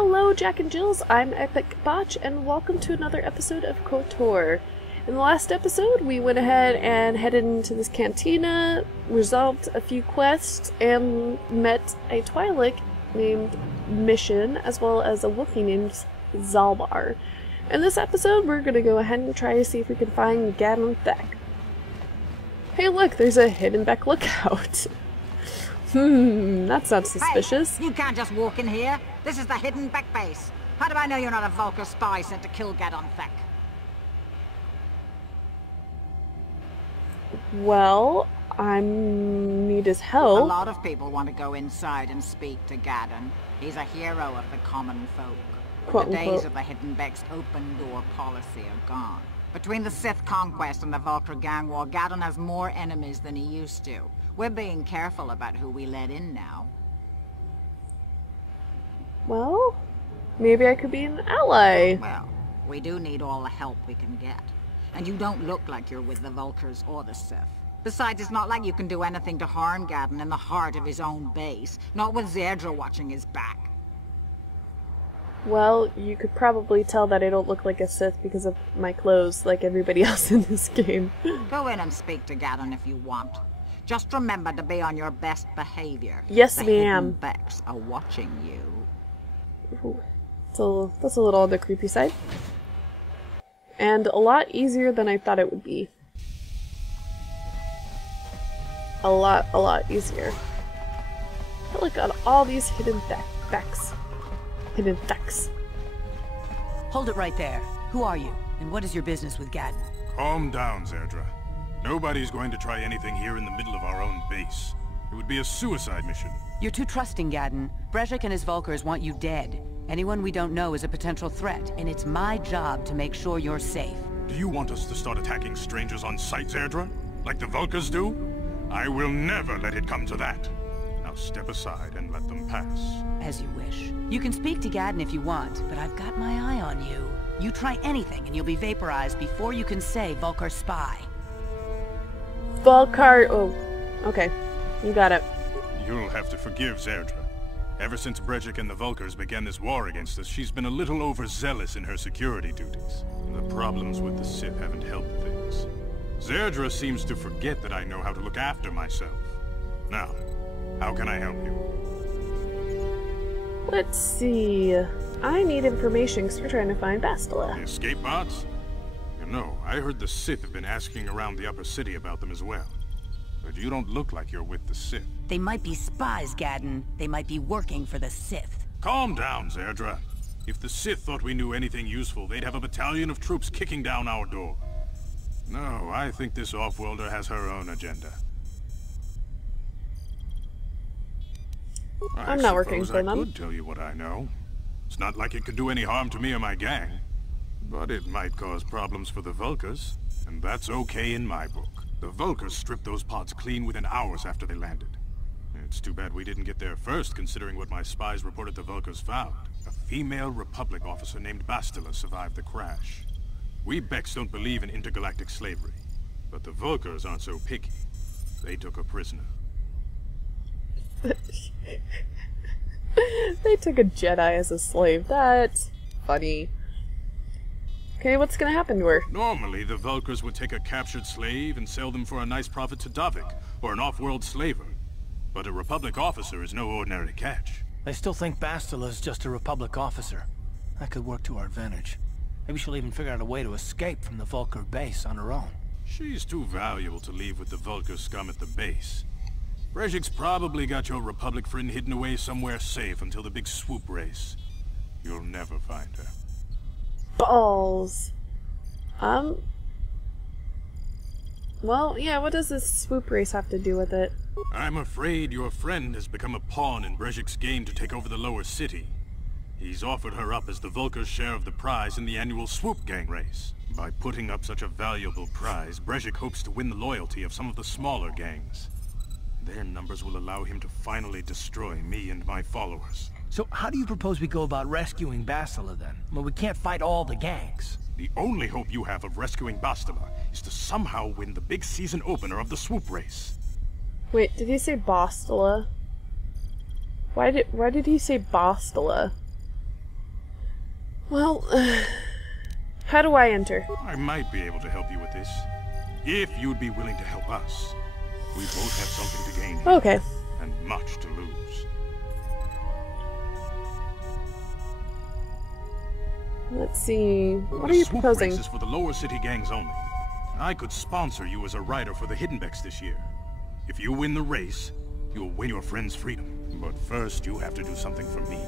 Hello, Jack and Jills. I'm Epic Botch, and welcome to another episode of Kotor. In the last episode, we went ahead and headed into this cantina, resolved a few quests, and met a Twi'lek named Mission, as well as a Wookiee named Zalbar. In this episode, we're going to go ahead and try to see if we can find Gadon Thek. Hey look, there's a Hidden Beck lookout. That sounds suspicious. Hey, you can't just walk in here. This is the Hidden Beck base. How do I know you're not a Vulkar spy sent to kill Gadon Thek? Well, I need his help. A lot of people want to go inside and speak to Gadon. He's a hero of the common folk. Quote, The days unquote. of the Hidden Beck's open door policy are gone. Between the Sith conquest and the Vulkar gang war, Gadon has more enemies than he used to. We're being careful about who we let in now. Well, maybe I could be an ally. Well, we do need all the help we can get. And you don't look like you're with the Vulkars or the Sith. Besides, it's not like you can do anything to harm Gadon in the heart of his own base. Not with Zerdra watching his back. Well, you could probably tell that I don't look like a Sith because of my clothes, like everybody else in this game. Go in and speak to Gadon if you want. Just remember to be on your best behavior. Yes, the ma'am. Hidden Becks are watching you. Ooh, that's a little on the creepy side. And a lot easier than I thought it would be. A lot easier. Look at all these hidden Becks. Hidden Theks. Hold it right there. Who are you? And what is your business with Gadon? Calm down, Zerdra. Nobody's going to try anything here in the middle of our own base. It would be a suicide mission. You're too trusting, Gadon. Brejik and his Vulkars want you dead. Anyone we don't know is a potential threat, and it's my job to make sure you're safe. Do you want us to start attacking strangers on sight, Zerdra? Like the Vulkars do? I will never let it come to that. Now step aside and let them pass. As you wish. You can speak to Gadon if you want, but I've got my eye on you. You try anything and you'll be vaporized before you can say Vulkar spy. Vulkar. Oh, okay. You got it. You'll have to forgive Zerdra. Ever since Brejik and the Vulkars began this war against us, she's been a little overzealous in her security duties. The problems with the Sith haven't helped things. Zerdra seems to forget that I know how to look after myself. Now, how can I help you? Let's see. I need information because we're trying to find Bastila. The escape pods? You know, I heard the Sith have been asking around the upper city about them as well. But you don't look like you're with the Sith. They might be spies, Gadon. They might be working for the Sith. Calm down, Zerdra. If the Sith thought we knew anything useful, they'd have a battalion of troops kicking down our door. No, I think this off-worlder has her own agenda. I'm not working for them. I could tell you what I know. It's not like it could do any harm to me or my gang. But it might cause problems for the Vulkars, and that's okay in my book. The Vulkars stripped those pods clean within hours after they landed. It's too bad we didn't get there first, considering what my spies reported the Vulkars found. A female Republic officer named Bastila survived the crash. We Becks don't believe in intergalactic slavery, but the Vulkars aren't so picky. They took her prisoner. They took a Jedi as a slave. That's funny. Okay, what's gonna happen to her? Normally, the Vulkars would take a captured slave and sell them for a nice profit to Davik, or an off-world slaver. But a Republic officer is no ordinary catch. I still think Bastila is just a Republic officer. That could work to our advantage. Maybe she'll even figure out a way to escape from the Vulkar base on her own. She's too valuable to leave with the Vulkar scum at the base. Brejik's probably got your Republic friend hidden away somewhere safe until the big swoop race. You'll never find her. Balls. Well, yeah, what does this swoop race have to do with it? I'm afraid your friend has become a pawn in Brejik's game to take over the lower city. He's offered her up as the Vulkar's share of the prize in the annual swoop gang race. By putting up such a valuable prize, Brejik hopes to win the loyalty of some of the smaller gangs. Their numbers will allow him to finally destroy me and my followers. So how do you propose we go about rescuing Bastila then? Well, we can't fight all the gangs. The only hope you have of rescuing Bastila is to somehow win the big season opener of the swoop race. Wait, did he say Bastila? Why did he say Bastila? Well, how do I enter? I might be able to help you with this. If you'd be willing to help us. We both have something to gain here, Okay. and much to lose. Let's see. What are you swoop proposing? race is for the lower city gangs only. I could sponsor you as a rider for the Hiddenbecks this year. If you win the race, you'll win your friend's freedom. But first, you have to do something for me.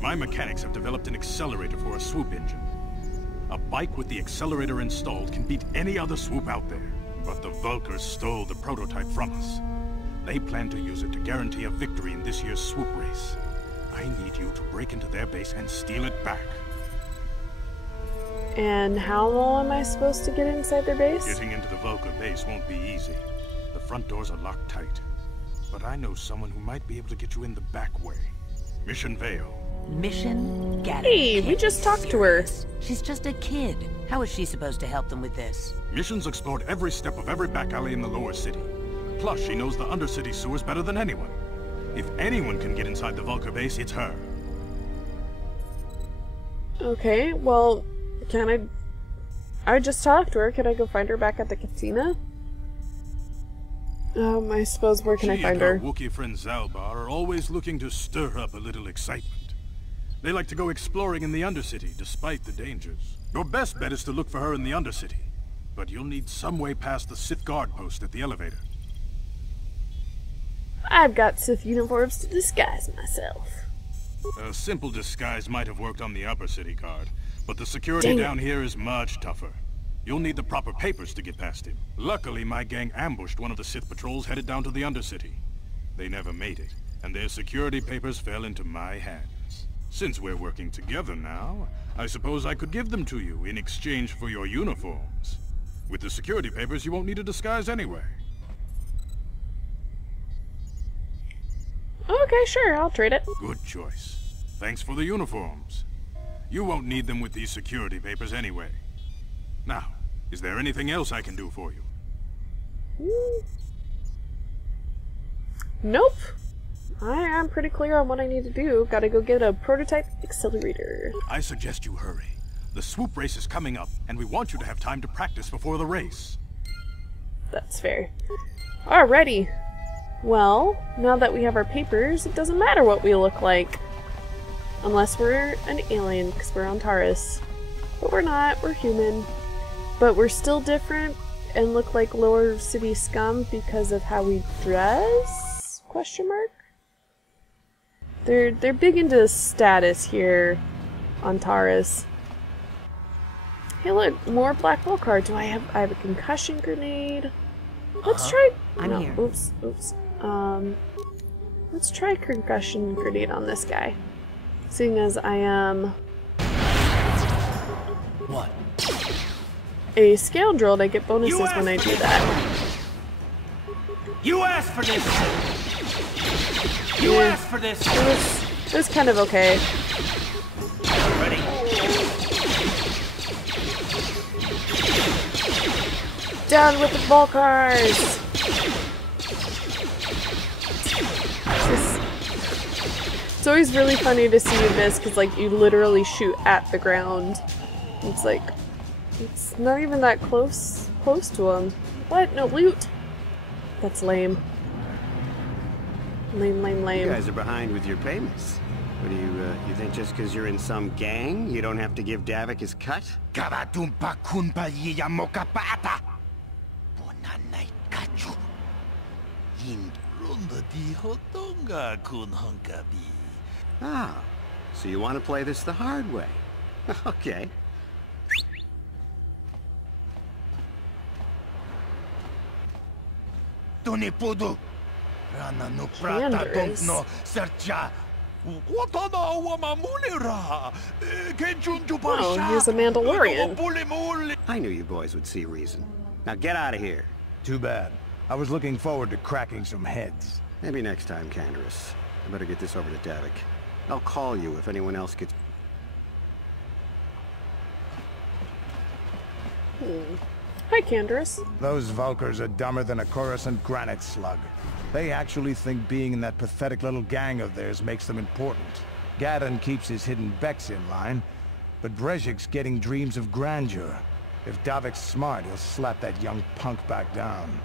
My mechanics have developed an accelerator for a swoop engine. A bike with the accelerator installed can beat any other swoop out there. But the Vulkars stole the prototype from us. They plan to use it to guarantee a victory in this year's swoop race. I need you to break into their base and steal it back. And how long am I supposed to get inside their base? Getting into the Vulkar base won't be easy. The front doors are locked tight. But I know someone who might be able to get you in the back way. Mission Vale. Mission? Get Hey, we just talked to her. She's just a kid. How is she supposed to help them with this? Mission's explored every step of every back alley in the lower city. Plus, she knows the undercity sewers better than anyone. If anyone can get inside the Vulkar base, it's her. Okay, well, can I just talked to her. Can I go find her back at the cantina? I suppose where can I find her? She and her Wookiee friend Zalbar are always looking to stir up a little excitement. They like to go exploring in the Undercity, despite the dangers. Your best bet is to look for her in the Undercity. But you'll need some way past the Sith guard post at the elevator. I've got Sith uniforms to disguise myself. A simple disguise might have worked on the upper city guard, but the security down here is much tougher. You'll need the proper papers to get past him. Luckily, my gang ambushed one of the Sith patrols headed down to the Undercity. They never made it, and their security papers fell into my hands. Since we're working together now, I suppose I could give them to you in exchange for your uniforms. With the security papers, you won't need a disguise anyway. Okay, sure, I'll trade it. Good choice. Thanks for the uniforms. You won't need them with these security papers anyway. Now, is there anything else I can do for you? Nope. I am pretty clear on what I need to do. Gotta go get a prototype accelerator. I suggest you hurry. The swoop race is coming up, and we want you to have time to practice before the race. That's fair. Alrighty. Well, now that we have our papers, it doesn't matter what we look like. Unless we're an alien, because we're on Taurus. But we're not, we're human. But we're still different and look like lower city scum because of how we dress? Question mark? They're big into status here on Taurus. Hey look, more Black Vulkar. I have a concussion grenade. Let's try I'm here. Oops. Let's try concussion grenade on this guy. Seeing as I am What? a scoundrel, I get bonuses when I do that. You asked for this! You asked for this! It was kind of okay. Ready? Down with the Vulkars! It's always really funny to see this because, like, you literally shoot at the ground. It's like, it's not even that close to him. What? No loot? That's lame. Lame. You guys are behind with your payments. What do you think just because you're in some gang, you don't have to give Davik his cut? Ah, so you want to play this the hard way. Okay. Canderous. Oh, he's a Mandalorian. I knew you boys would see reason. Now get out of here. Too bad. I was looking forward to cracking some heads. Maybe next time, Canderous. I better get this over to Davik. I'll call you if anyone else gets... Hi, Canderous. Those Vulkars are dumber than a Coruscant granite slug. They actually think being in that pathetic little gang of theirs makes them important. Gadon keeps his hidden Becks in line, But Brezhik's getting dreams of grandeur. If Davik's smart, he'll slap that young punk back down.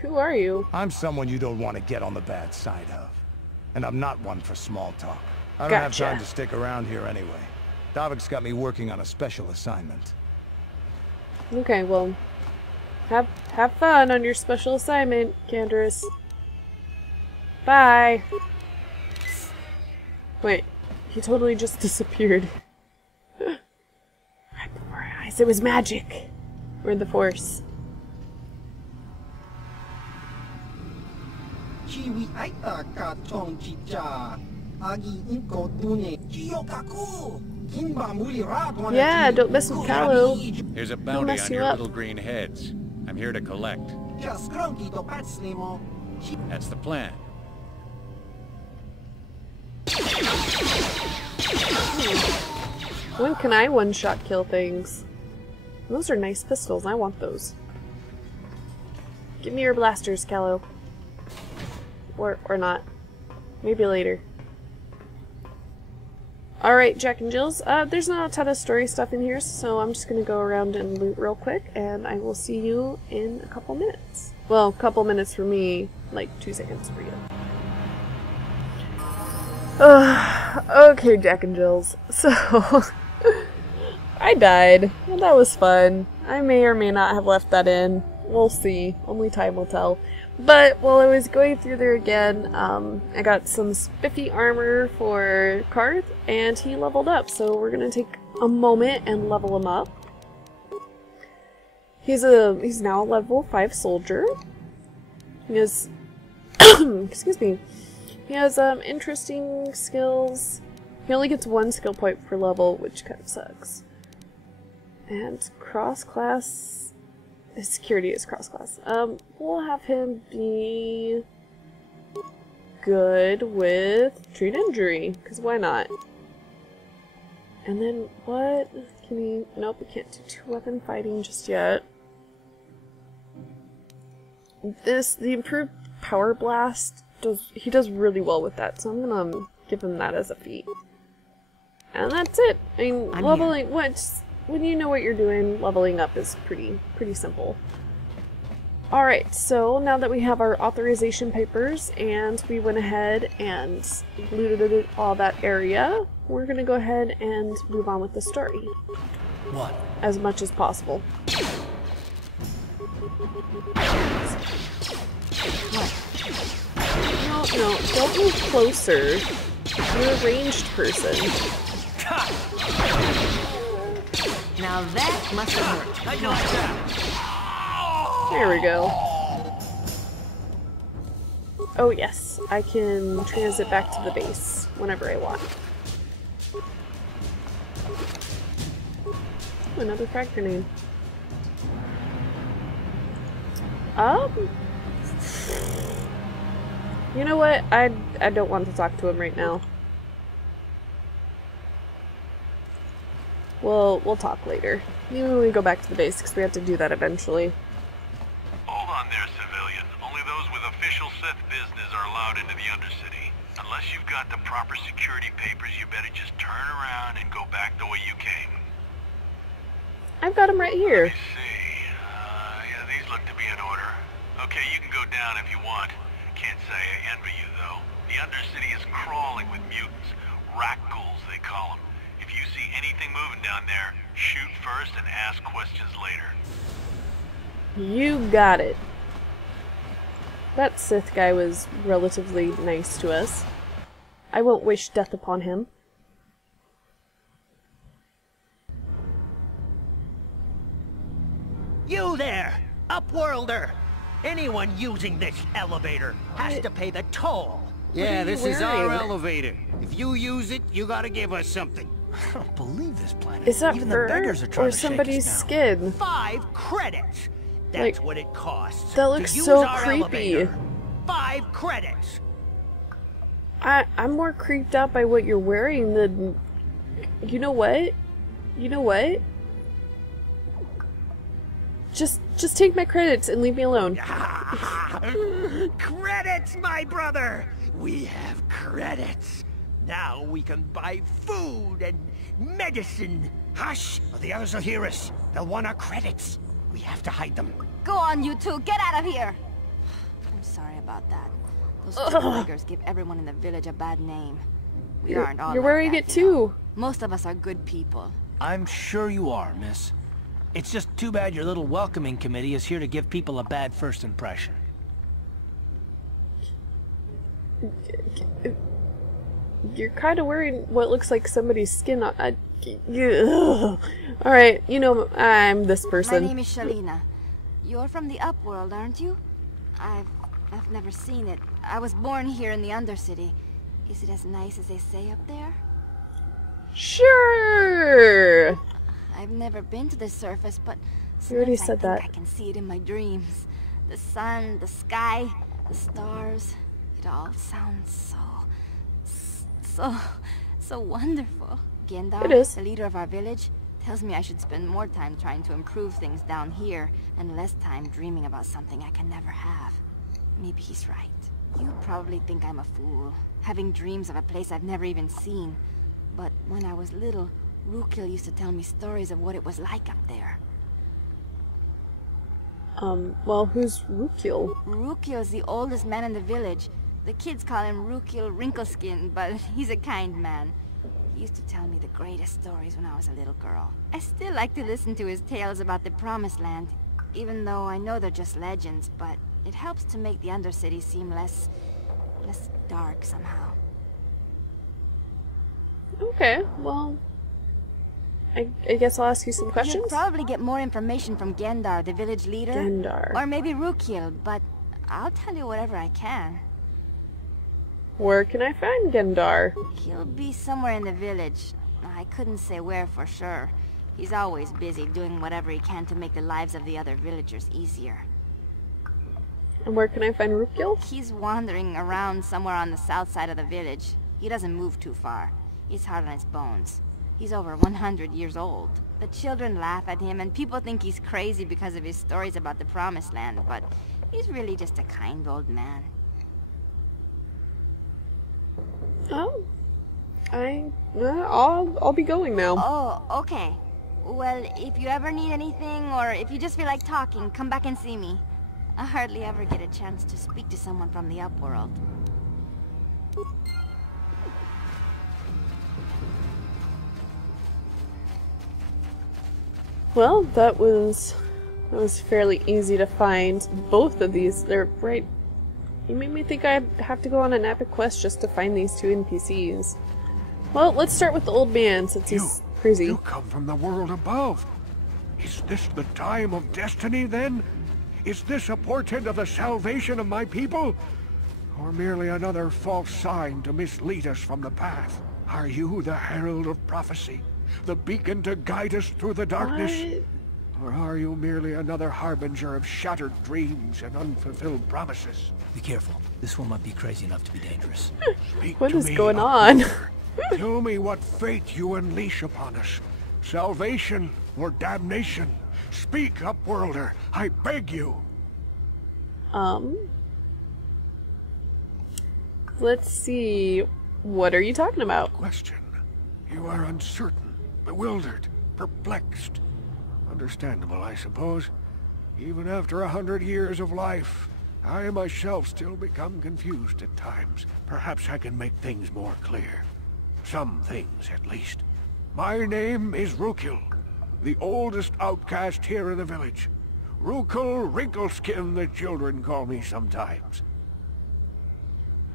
Who are you? I'm someone you don't want to get on the bad side of. And I'm not one for small talk. I don't have time to stick around here anyway. Davik's got me working on a special assignment. Okay, well, have fun on your special assignment, Canderous. Bye. Wait, he totally just disappeared. Right before our eyes, it was magic. Or the Force. Yeah, don't mess with Kalu. There's a bounty on your little green heads. I'm here to collect. That's the plan. When can I one-shot kill things? Those are nice pistols. I want those. Give me your blasters, Kalu. Or not. Maybe later. Alright, Jack and Jills. There's not a ton of story stuff in here, so I'm just gonna go around and loot real quick, and I will see you in a couple minutes. Well, a couple minutes for me, like 2 seconds for you. Okay, Jack and Jills. So, I died. Well, that was fun. I may or may not have left that in. We'll see. Only time will tell. But while I was going through there again, I got some spiffy armor for Karth, and he leveled up. So we're gonna take a moment and level him up. He's now a level 5 soldier. He has excuse me. He has interesting skills. He only gets 1 skill point per level, which kind of sucks. And cross-class. His security is cross-class. We'll have him be good with treat injury, because why not? And then what? Can he? Nope, we can't do 2-weapon fighting just yet. The improved power blast he does really well with that, so I'm gonna give him that as a feat. And that's it. I mean, leveling when you know what you're doing, leveling up is pretty simple. Alright, so now that we have our authorization papers and we went ahead and looted all that area, we're gonna go ahead and move on with the story. What? As much as possible. No, don't move closer. You're a ranged person. Now that must have hurt. I know that. There we go. Oh yes, I can transit back to the base whenever I want. Ooh, another frag grenade. You know what? I don't want to talk to him right now. We'll talk later. Maybe when we go back to the base, because we have to do that eventually. Hold on there, civilian. Only those with official Sith business are allowed into the Undercity. Unless you've got the proper security papers, you better just turn around and go back the way you came. I've got him right here. Let me see. Yeah, these look to be in order. Okay, you can go down if you want. Can't say I envy you, though. The Undercity is crawling with mutants. Rat ghouls, they call them. If you see anything moving down there, shoot first and ask questions later. You got it. That Sith guy was relatively nice to us. I won't wish death upon him. You there, Upworlder! Anyone using this elevator has to pay the toll. Yeah, this is our wearing? elevator. If you use it, you gotta give us something. I don't believe this planet. Is that Even fur the beggars are trying or to shake somebody's us down. skin? 5 credits. That's Like, what it costs. that looks to use so our creepy. elevator. 5 credits. I'm more creeped out by what you're wearing than... You know what? You know what? Just take my credits and leave me alone. Credits, my brother! We have credits. Now we can buy food and medicine. Hush, or the others will hear us. They'll want our credits. We have to hide them. Go on, you two. Get out of here. I'm sorry about that. Those two beggars give everyone in the village a bad name. We aren't all You're like wearing that, it you know. too. Most of us are good people. I'm sure you are, miss. It's just too bad your little welcoming committee is here to give people a bad first impression. You're kind of wearing what looks like somebody's skin on. Alright, you know, I'm this person. My name is Shalina. You're from the Upworld, aren't you? I've never seen it. I was born here in the Undercity. Is it as nice as they say up there? Sure! I've never been to the surface, but You already sometimes said that. I can see it in my dreams. The sun, the sky, the stars. It all sounds so wonderful. Gendar, It is. the leader of our village, tells me I should spend more time trying to improve things down here and less time dreaming about something I can never have. Maybe he's right. You probably think I'm a fool, having dreams of a place I've never even seen. But when I was little, Rukil used to tell me stories of what it was like up there. Well, who's Rukil? Rukil's the oldest man in the village. The kids call him Rukil Wrinkleskin, but he's a kind man. He used to tell me the greatest stories when I was a little girl. I still like to listen to his tales about the Promised Land, even though I know they're just legends, but it helps to make the Undercity seem less dark somehow. Okay, well, I guess I'll ask you some questions. You'll probably get more information from Gendar, the village leader. Gendar. Or maybe Rukil, but I'll tell you whatever I can. Where can I find Gendar? He'll be somewhere in the village. I couldn't say where for sure. He's always busy doing whatever he can to make the lives of the other villagers easier. And where can I find Rukil? He's wandering around somewhere on the south side of the village. He doesn't move too far. He's hard on his bones. He's over 100 years old. The children laugh at him, and people think he's crazy because of his stories about the Promised Land, but he's really just a kind old man. Oh, I'll be going now. Oh, okay. Well, if you ever need anything, or if you just feel like talking, come back and see me. I hardly ever get a chance to speak to someone from the Upworld. Well, that was fairly easy to find. Both of these, they're right. You made me think I'd have to go on an epic quest just to find these two NPCs. Well, let's start with the old man since he's crazy. You come from the world above. Is this the time of destiny then? Is this a portent of the salvation of my people? Or merely another false sign to mislead us from the path? Are you the herald of prophecy? The beacon to guide us through the darkness? Or are you merely another harbinger of shattered dreams and unfulfilled promises? Be careful. This one might be crazy enough to be dangerous. Speak What to is me, going on? Upworlder. Tell me what fate you unleash upon us. Salvation or damnation? Speak, Upworlder. I beg you. Let's see. What are you talking about? Question. You are uncertain, bewildered, perplexed. Understandable, I suppose. Even after 100 years of life, I myself still become confused at times. Perhaps I can make things more clear. Some things, at least. My name is Rukil, the oldest outcast here in the village. Rukil Wrinkleskin, the children call me sometimes.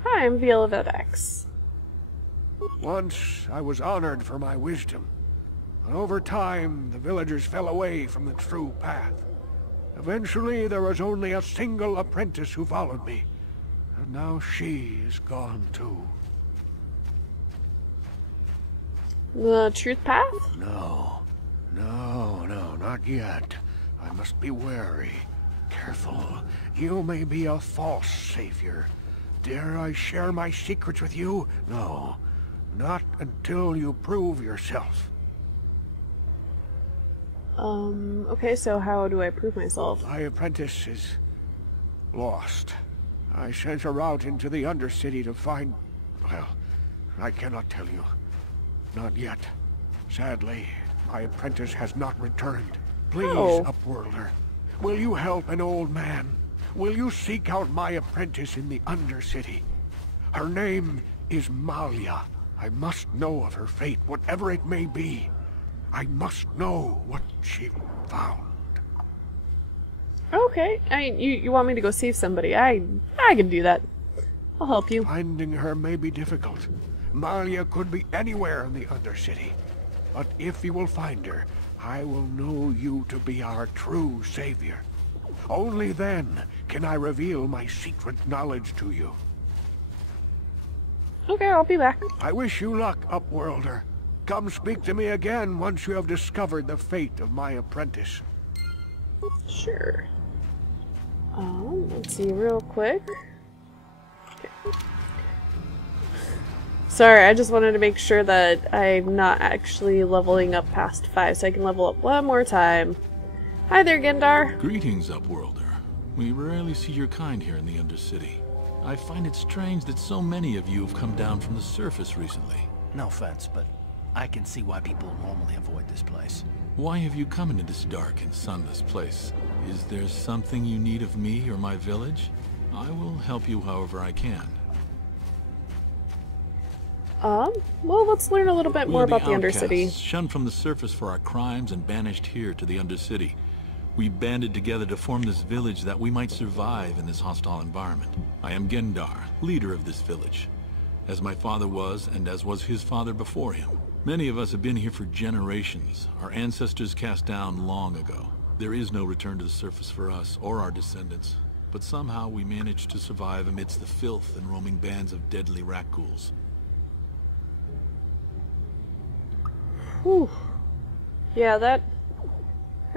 Hi, I'm Viola. Once, I was honored for my wisdom. But over time, the villagers fell away from the true path. Eventually, there was only a single apprentice who followed me. And now she is gone too. The truth path? No, not yet. I must be wary. Careful. You may be a false savior. Dare I share my secrets with you? No, not until you prove yourself. Okay, so how do I prove myself? My apprentice is lost. I sent her out into the Undercity to find, well, I cannot tell you. Not yet. Sadly, my apprentice has not returned. Please, Upworlder, will you help an old man? Will you seek out my apprentice in the Undercity? Her name is Malia. I must know of her fate, whatever it may be. I must know what she found. Okay, you want me to go save somebody? I can do that. I'll help you. Finding her may be difficult. Malia could be anywhere in the Undercity. But if you will find her, I will know you to be our true savior. Only then can I reveal my secret knowledge to you. Okay, I'll be back. I wish you luck, Upworlder. Come speak to me again once you have discovered the fate of my apprentice. Sure. Let's see real quick. Okay. Sorry, I just wanted to make sure that I'm not actually leveling up past 5, so I can level up one more time. Hi there, Gendar. Greetings, Upworlder. We rarely see your kind here in the Undercity. I find it strange that so many of you have come down from the surface recently. No offense, but I can see why people normally avoid this place. Why have you come into this dark and sunless place? Is there something you need of me or my village? I will help you however I can. Well, let's learn a little bit more about the Undercity. Shunned from the surface for our crimes and banished here to the Undercity. We banded together to form this village that we might survive in this hostile environment. I am Gendar, leader of this village, as my father was and as was his father before him. Many of us have been here for generations, our ancestors cast down long ago. There is no return to the surface for us or our descendants, but somehow we managed to survive amidst the filth and roaming bands of deadly rat ghouls. Whew. Yeah, that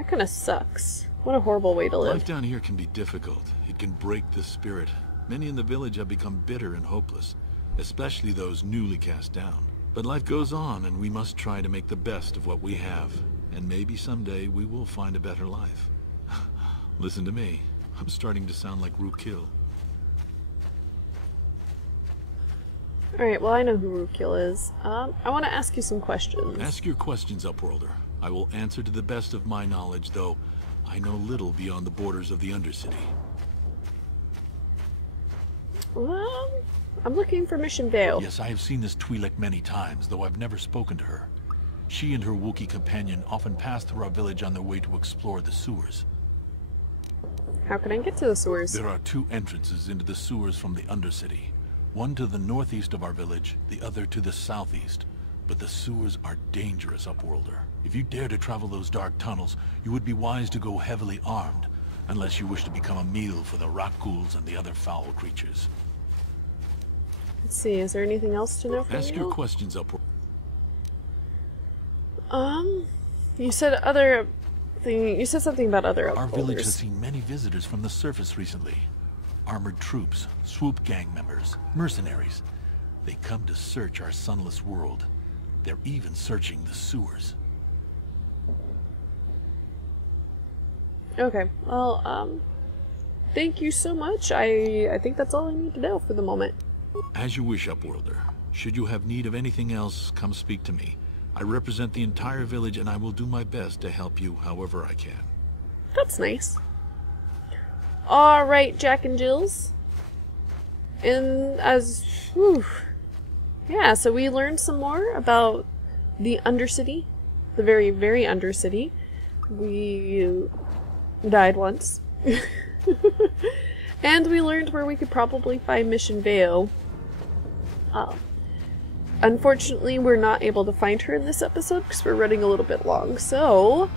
kind of sucks. What a horrible way to live. Life down here can be difficult. It can break the spirit. Many in the village have become bitter and hopeless, especially those newly cast down. But life goes on, and we must try to make the best of what we have. And maybe someday we will find a better life. Listen to me. I'm starting to sound like Rukil. Alright, well I know who Rukil is. I want to ask you some questions. Ask your questions, Upworlder. I will answer to the best of my knowledge, though I know little beyond the borders of the Undercity. Well, I'm looking for Mission Vale. Yes, I have seen this Twi'lek many times, though I've never spoken to her. She and her Wookiee companion often pass through our village on their way to explore the sewers. How can I get to the sewers? There are 2 entrances into the sewers from the Undercity. One to the northeast of our village, the other to the southeast. But the sewers are dangerous, Upworlder. If you dare to travel those dark tunnels, you would be wise to go heavily armed, unless you wish to become a meal for the rat ghouls and the other foul creatures. Let's see, is there anything else to know from you? Ask your questions, Upworlder. You said other thing. You said something about other Upworlders. Our village has seen many visitors from the surface recently. Armored troops, swoop gang members, mercenaries. They come to search our sunless world. They're even searching the sewers. Okay, well, thank you so much. I think that's all I need to know for the moment. As you wish, Upworlder. Should you have need of anything else, come speak to me. I represent the entire village, and I will do my best to help you however I can. That's nice. Alright, Jack and Jills. And as... Whew, yeah, so we learned some more about the Undercity. The very, very Undercity. We died once. And we learned where we could probably find Mission Vale. Unfortunately, we're not able to find her in this episode because we're running a little bit long. So,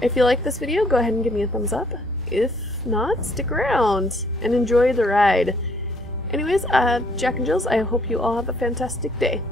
if you like this video, go ahead and give me a thumbs up. If not, stick around and enjoy the ride. Anyways, Jack and Jills, I hope you all have a fantastic day.